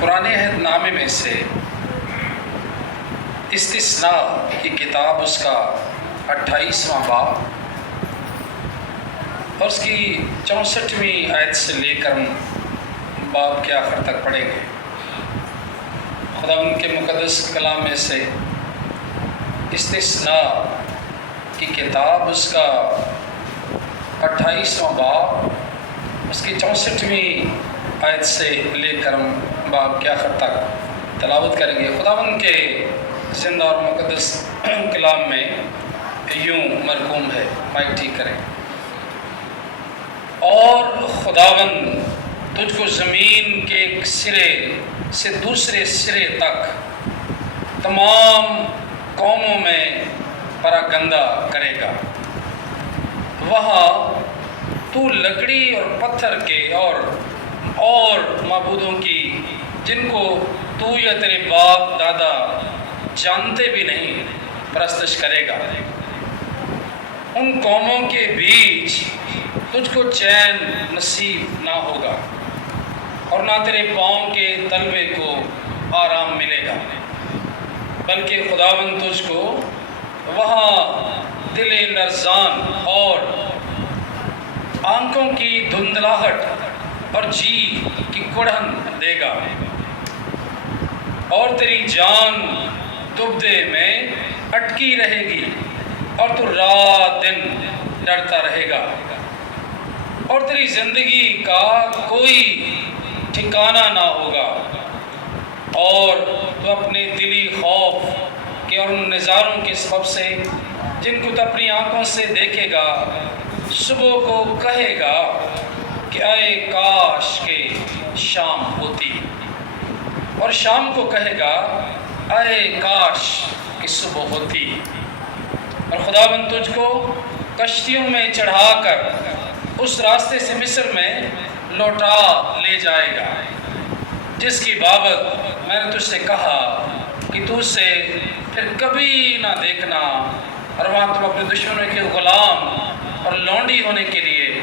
پرانے عہد نامے میں سے استثناء کی کتاب اس کا 28واں باب اور اس کی 64ویں آیت سے لے کر باب کے آخر تک پڑھیں گے۔ خدا ان کے مقدس کلام میں سے استثناء کی کتاب اس کا 28واں باب اس کی 64ویں آیت سے لے کر باب کے آخر تک تلاوت کریں گے۔ خداوند کے زندہ اور مقدس کلام میں یوں مرقوم ہے، مائک ٹھیک کریں۔ اور خداوند تجھ کو زمین کے ایک سرے سے دوسرے سرے تک تمام قوموں میں پراگندہ کرے گا۔ وہاں تو لکڑی اور پتھر کے اور معبودوں کی جن کو تو یا تیرے باپ دادا جانتے بھی نہیں پرستش کرے گا۔ ان قوموں کے بیچ تجھ کو چین نصیب نہ ہوگا اور نہ تیرے پاؤں کے تلوے کو آرام ملے گا، بلکہ خداوند تجھ کو وہاں دل لرزان اور آنکھوں کی دھندلاہٹ اور جی کی کڑھن دے گا، اور تیری جان دبدے میں اٹکی رہے گی اور تو رات دن ڈرتا رہے گا، اور تیری زندگی کا کوئی ٹھکانہ نہ ہوگا، اور تو اپنے دلی خوف کے اور ان نظاروں کے سبب سے جن کو تو اپنی آنکھوں سے دیکھے گا صبح کو کہے گا کہ اے کاش کہ شام ہوتی، اور شام کو کہے گا اے کاش کہ صبح ہوتی۔ اور خداوند تجھ کو کشتیوں میں چڑھا کر اس راستے سے مصر میں لوٹا لے جائے گا جس کی بابت میں نے تجھ سے کہا کہ تو اسے پھر کبھی نہ دیکھنا، اور وہاں تم اپنے دشمنوں کے غلام اور لونڈی ہونے کے لیے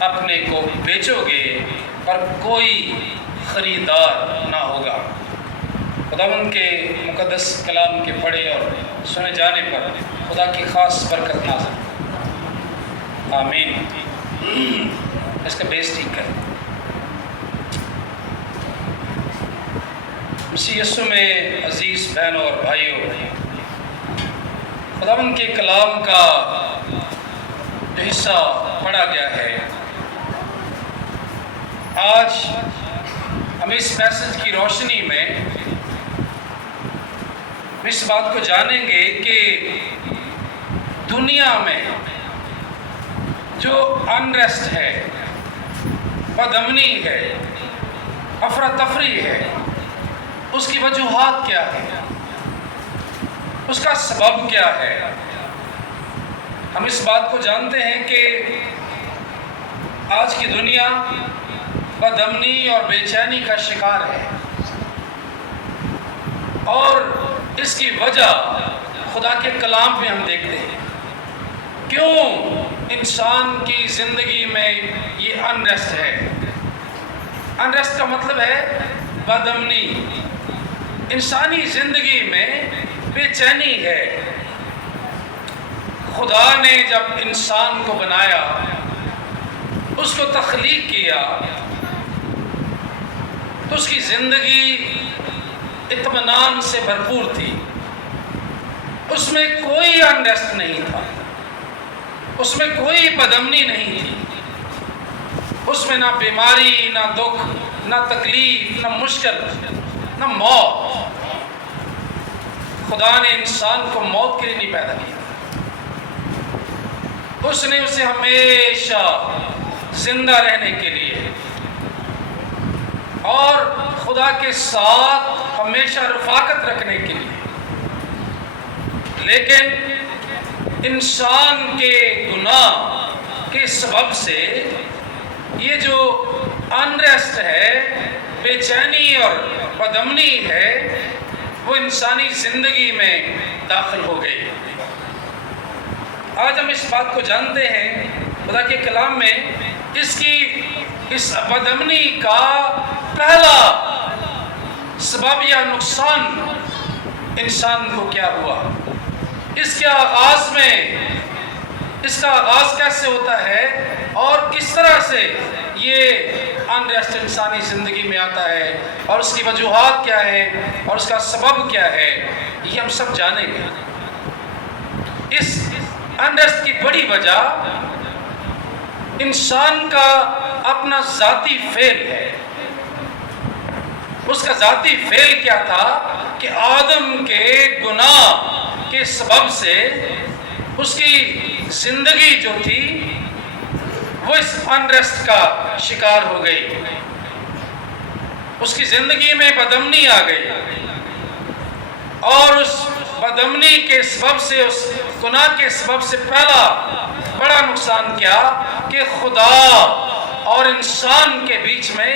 اپنے کو بیچو گے پر کوئی خریدار نہ ہوگا۔ خداوند کے مقدس کلام کے پڑھے اور سنے جانے پر خدا کی خاص برکت نازل۔ آمین۔ اس کا بیس ٹھیک ہے۔ مسیح یسوع میں عزیز بہنوں اور بھائیوں، خداوند کے کلام کا جو حصہ پڑھا گیا ہے، آج ہم اس میسج کی روشنی میں اس بات کو جانیں گے کہ دنیا میں جو انریسٹ ہے، بدامنی ہے، افراتفری ہے، اس کی وجوہات کیا ہے، اس کا سبب کیا ہے۔ ہم اس بات کو جانتے ہیں کہ آج کی دنیا بدامنی اور بے چینی کا شکار ہے، اور اس کی وجہ خدا کے کلام میں ہم دیکھتے ہیں۔ کیوں انسان کی زندگی میں یہ انریسٹ ہے؟ انریسٹ کا مطلب ہے بدامنی۔ انسانی زندگی میں بے چینی ہے۔ خدا نے جب انسان کو بنایا، اس کو تخلیق کیا، تو اس کی زندگی اطمینان سے بھرپور تھی۔ اس میں کوئی انریسٹ نہیں تھا، اس میں کوئی بدامنی نہیں تھی، اس میں نہ بیماری، نہ دکھ، نہ تکلیف، نہ مشکل، نہ موت۔ خدا نے انسان کو موت کے لیے نہیں پیدا کیا، اس نے اسے ہمیشہ زندہ رہنے کے لیے اور خدا کے ساتھ ہمیشہ رفاقت رکھنے کے لیے۔ لیکن انسان کے گناہ کے سبب سے یہ جو انریسٹ ہے، بے چینی اور بدامنی ہے، وہ انسانی زندگی میں داخل ہو گئی۔ آج ہم اس بات کو جانتے ہیں، خدا کے کلام میں اس بدامنی کا پہلا سبب یا نقصان انسان کو کیا ہوا، اس کے آغاز میں، اس کا آغاز کیسے ہوتا ہے اور کس طرح سے یہ انریسٹ انسانی زندگی میں آتا ہے اور اس کی وجوہات کیا ہے اور اس کا سبب کیا ہے، یہ ہم سب جانیں گے۔ اس انریسٹ کی بڑی وجہ انسان کا اپنا ذاتی فعل ہے۔ اس کا ذاتی فعل کیا تھا کہ آدم کے گناہ کے سبب سے اس کی زندگی جو تھی وہ اس انریسٹ کا شکار ہو گئی، اس کی زندگی میں بدامنی آ گئی، اور اس بدامنی کے سبب سے، اس گناہ کے سبب سے پہلا بڑا نقصان کیا کہ خدا اور انسان کے بیچ میں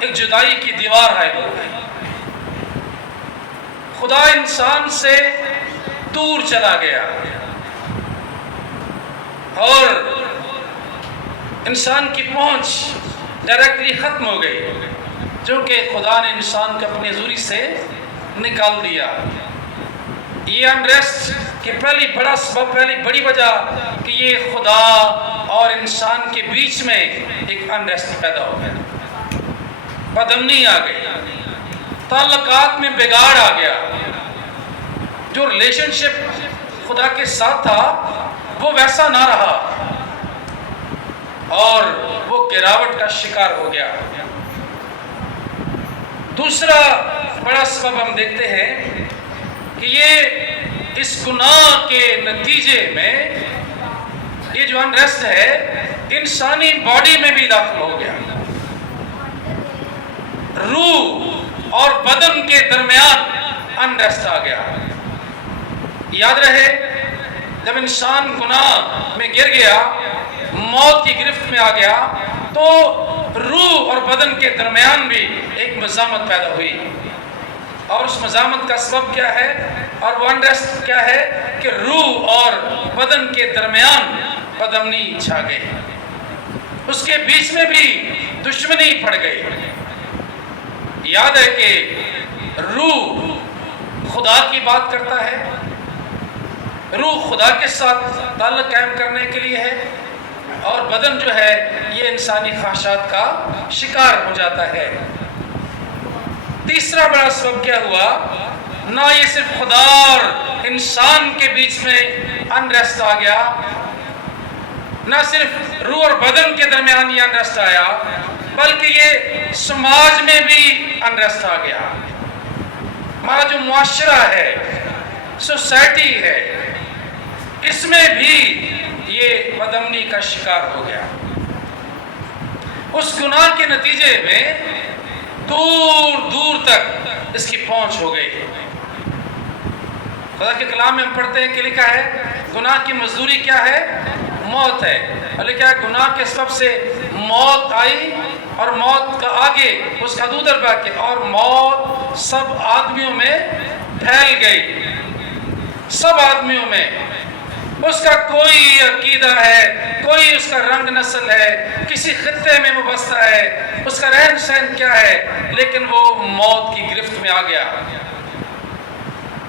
ایک جدائی کی دیوار حائل ہو گئی۔ خدا انسان سے دور چلا گیا اور انسان کی پہنچ ڈائریکٹلی ختم ہو گئی، جو کہ خدا نے انسان کو اپنی حضوری سے نکال دیا۔ یہ انریسٹ کی پہلی بڑا سبب، پہلی بڑی وجہ کہ یہ خدا اور انسان کے بیچ میں ایک انریسٹ پیدا ہو گیا، بدامنی آ گئی، تعلقات میں بگاڑ آ گیا۔ جو ریلیشن شپ خدا کے ساتھ تھا وہ ویسا نہ رہا اور وہ گراوٹ کا شکار ہو گیا۔ دوسرا بڑا سبب ہم دیکھتے ہیں کہ یہ اس گناہ کے نتیجے میں یہ جو انریسٹ ہے انسانی باڈی میں بھی داخل ہو گیا۔ روح اور بدن کے درمیان انریسٹ آ گیا۔ یاد رہے جب انسان گناہ میں گر گیا، موت کی گرفت میں آ گیا، تو روح اور بدن کے درمیان بھی ایک مزاحمت پیدا ہوئی، اور اس مزاحمت کا سبب کیا ہے اور وہ انریسٹ کیا ہے کہ روح اور بدن کے درمیان بدامنی چھا گئی، اس کے بیچ میں بھی دشمنی پڑ گئی۔ یاد ہے کہ روح خدا کی بات کرتا ہے، روح خدا کے ساتھ تعلق قائم کرنے کے لیے ہے، اور بدن جو ہے یہ انسانی خواہشات کا شکار ہو جاتا ہے۔ تیسرا بڑا سبب کیا ہوا، نہ یہ صرف خدا اور انسان کے بیچ میں انریسٹ آ گیا، نہ صرف روح اور بدن کے درمیان یہ انریسٹ آیا، بلکہ یہ سماج میں بھی انریسٹ آ گیا۔ ہمارا جو معاشرہ ہے، سوسائٹی ہے، اس میں بھی یہ بدامنی کا شکار ہو گیا۔ اس گناہ کے نتیجے میں دور دور تک اس کی پہنچ ہو گئی۔ خدا کے کلام میں ہم پڑھتے ہیں کہ لکھا ہے گناہ کی مزدوری کیا ہے، موت ہے، اور لکھا ہے گناہ کے سبب سے موت آئی، اور موت کا آگے اس کا حدود باقی، اور موت سب آدمیوں میں پھیل گئی۔ سب آدمیوں میں اس کا کوئی عقیدہ ہے، کوئی اس کا رنگ نسل ہے، کسی خطے میں وہ بستا ہے، اس کا رہن سہن کیا ہے، لیکن وہ موت کی گرفت میں آ گیا۔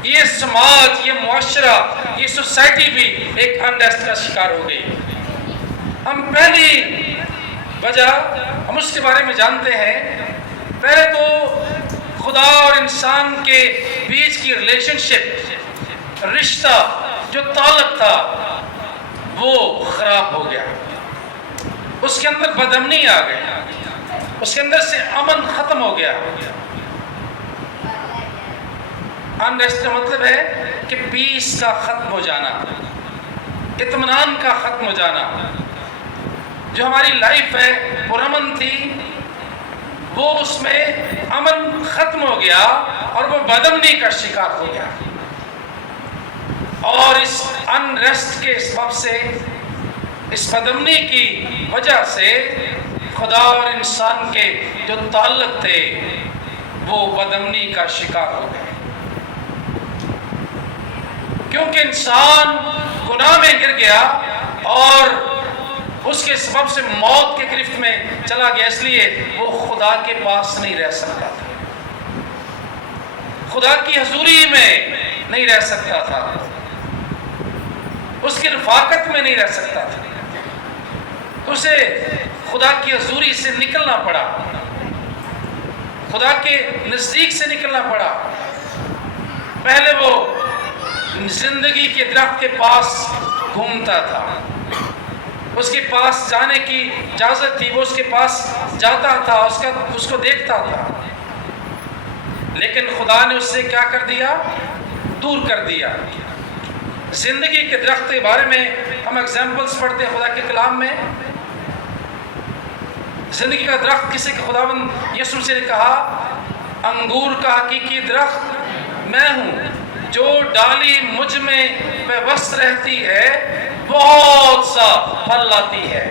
یہ سماج، یہ معاشرہ، یہ سوسائٹی بھی ایک انریسٹ کا شکار ہو گئی۔ ہم پہلی وجہ ہم اس کے بارے میں جانتے ہیں، پہلے تو خدا اور انسان کے بیچ کی ریلیشن شپ، رشتہ جو تعلق تھا وہ خراب ہو گیا، اس کے اندر بدامنی آ گئی، اس کے اندر سے امن ختم ہو گیا۔ انریسٹ کا مطلب ہے کہ پیس کا ختم ہو جانا، اطمینان کا ختم ہو جانا۔ جو ہماری لائف ہے پرامن تھی، وہ اس میں امن ختم ہو گیا اور وہ بدامنی کا شکار ہو گیا، اور اس انریسٹ کے سبب سے، اس بدامنی کی وجہ سے خدا اور انسان کے جو تعلق تھے وہ بدامنی کا شکار ہو گئے، کیونکہ انسان گناہ میں گر گیا اور اس کے سبب سے موت کے گرفت میں چلا گیا، اس لیے وہ خدا کے پاس نہیں رہ سکتا تھا۔ خدا کی حضوری میں نہیں رہ سکتا تھا، اس کی رفاقت میں نہیں رہ سکتا تھا، تو اسے خدا کی حضوری سے نکلنا پڑا، خدا کے نزدیک سے نکلنا پڑا۔ پہلے وہ زندگی کے درخت کے پاس گھومتا تھا، اس کے پاس جانے کی اجازت تھی، وہ اس کے پاس جاتا تھا، اس کو دیکھتا تھا، لیکن خدا نے اس سے کیا کر دیا؟ دور کر دیا۔ زندگی کے درخت کے بارے میں ہم ایگزامپلس پڑھتے ہیں خدا کے کلام میں۔ زندگی کا درخت کسی کے خداوند یسوع سے نے کہا، انگور کا حقیقی درخت میں ہوں، جو ڈالی مجھ میں پیوست رہتی ہے بہت سا پھل لاتی ہے،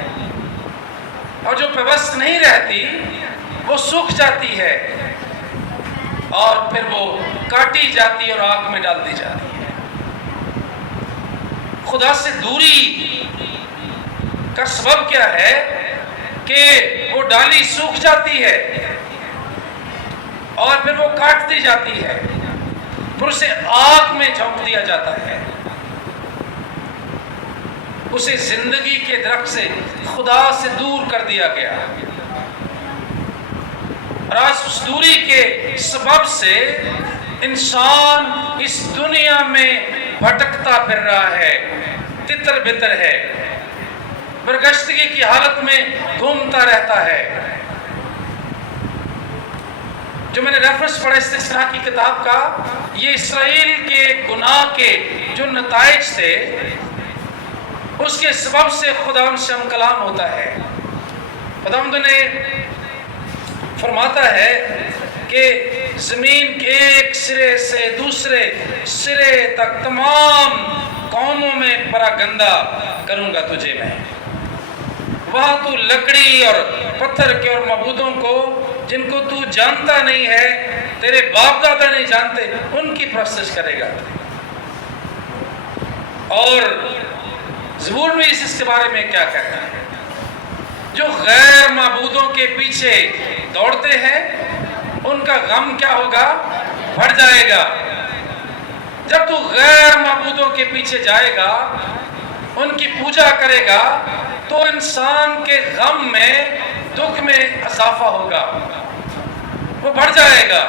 اور جو پیوست نہیں رہتی وہ سوکھ جاتی ہے اور پھر وہ کاٹی جاتی ہے اور آگ میں ڈال دی جاتی ہے۔ خدا سے دوری کا سبب کیا ہے کہ وہ ڈالی سوکھ جاتی ہے اور پھر وہ کاٹ دی جاتی ہے، پھر اسے آگ میں جھونک دیا جاتا ہے۔ اسے زندگی کے درخت سے، خدا سے دور کر دیا گیا، اور آج اس دوری کے سبب سے انسان اس دنیا میں بھٹکتا پھر رہا ہے، تتر بتر ہے، برگشتگی کی حالت میں گھومتا رہتا ہے۔ جو میں نے ریفرنس پڑھا استثناء کی کتاب کا، یہ اسرائیل کے گناہ کے جو نتائج تھے اس کے سبب سے خداوند سے ہم کلام ہوتا ہے۔ خداوند نے فرماتا ہے کہ زمین کے ایک سرے سے دوسرے سرے تک تمام قوموں میں پراگندہ کروں گا تجھے میں۔ وہاں تو لکڑی اور پتھر کے اور معبودوں کو جن کو تو جانتا نہیں ہے، تیرے باپ دادا نہیں جانتے، ان کی پرستش کرے گا۔ اور زبور میں اس کے بارے میں کیا کہتا ہے؟ جو غیر معبودوں کے پیچھے دوڑتے ہیں ان کا غم کیا ہوگا؟ بڑھ جائے گا۔ جب تو غیر معبودوں کے پیچھے جائے گا، ان کی پوجا کرے گا، تو انسان کے غم میں، دکھ میں اضافہ ہوگا، وہ بڑھ جائے گا۔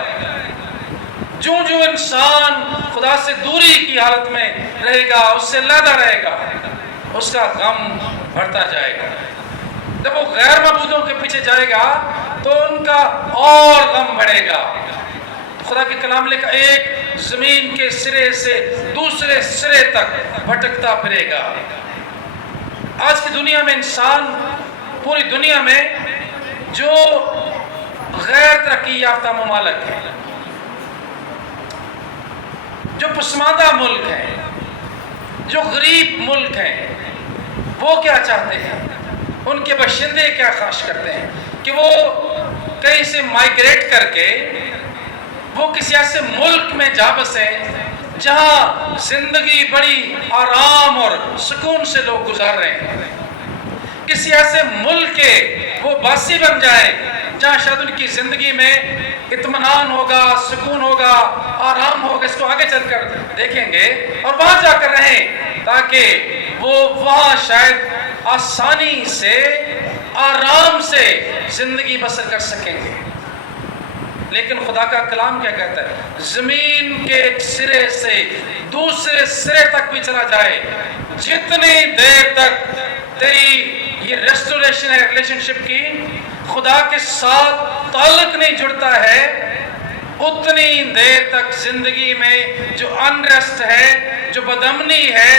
جو انسان خدا سے دوری کی حالت میں رہے گا، اس سے علیحدہ رہے گا، اس کا غم بڑھتا جائے گا۔ جب وہ غیر معبودوں کے پیچھے جائے گا تو ان کا اور غم بڑھے گا۔ خدا کے کلام لکھا، ایک زمین کے سرے سے دوسرے سرے تک بھٹکتا پھرے گا۔ آج کی دنیا میں انسان، پوری دنیا میں جو غیر ترقی یافتہ ممالک ہیں، جو پسماندہ ملک ہیں، جو غریب ملک ہیں، وہ کیا چاہتے ہیں؟ ان کے باشندے کیا خواہش کرتے ہیں کہ وہ کہیں سے مائیگریٹ کر کے وہ کسی ایسے ملک میں جا بسیں جہاں زندگی بڑی آرام اور سکون سے لوگ گزار رہے ہیں، کسی ایسے ملک کے وہ باسی بن جائیں جہاں شاید ان کی زندگی میں اطمینان ہوگا، سکون ہوگا، آرام ہوگا۔ اس کو آگے چل کر دیکھیں گے اور وہاں جا کر رہیں تاکہ وہ وہاں شاید آسانی سے، آرام سے زندگی بسر کر سکیں گے۔ لیکن خدا کا کلام کیا کہتا ہے؟ زمین کے ایک سرے سے دوسرے سرے تک بھی چلا جائے، جتنی دیر تک تیری یہ ریسٹوریشن ہے ریلیشن شپ کی، خدا کے ساتھ تعلق نہیں جڑتا ہے، اتنی دیر تک زندگی میں جو انریسٹ ہے، جو بدامنی ہے،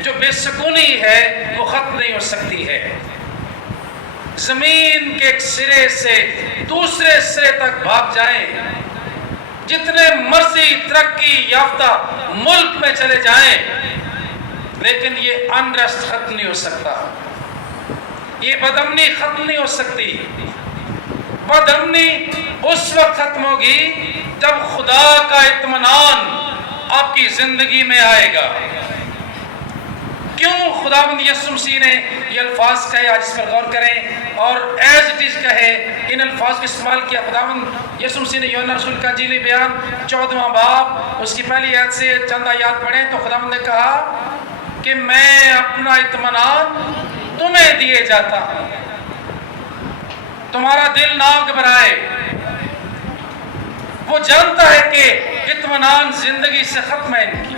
جو بے سکونی ہے، وہ ختم نہیں ہو سکتی ہے۔ زمین کے ایک سرے سے دوسرے سرے تک بھاگ جائیں، جتنے مرضی ترقی یافتہ ملک میں چلے جائیں، لیکن یہ انریسٹ ختم نہیں ہو سکتا، یہ بدامنی ختم نہیں ہو سکتی۔ بدامنی اس وقت ختم ہوگی جب خدا کا اطمینان آپ کی زندگی میں آئے گا۔ کیوں خداوند یسوع مسیح نے یہ الفاظ کہے؟ آج اس پر غور کریں اور ایز اٹ از کہے، ان الفاظ کو استعمال کیا خداوند یسوع مسیح نے۔ یوحنا رسول کا انجیلی بیان 14واں باب اس کی پہلی آیت سے چند آیات پڑھیں تو خداوند نے کہا کہ میں اپنا اطمینان تمہیں دیے جاتا ہوں، تمہارا دل نہ گھبرائے۔ وہ جانتا ہے کہ اطمینان زندگی سے ختم ہے ان کی،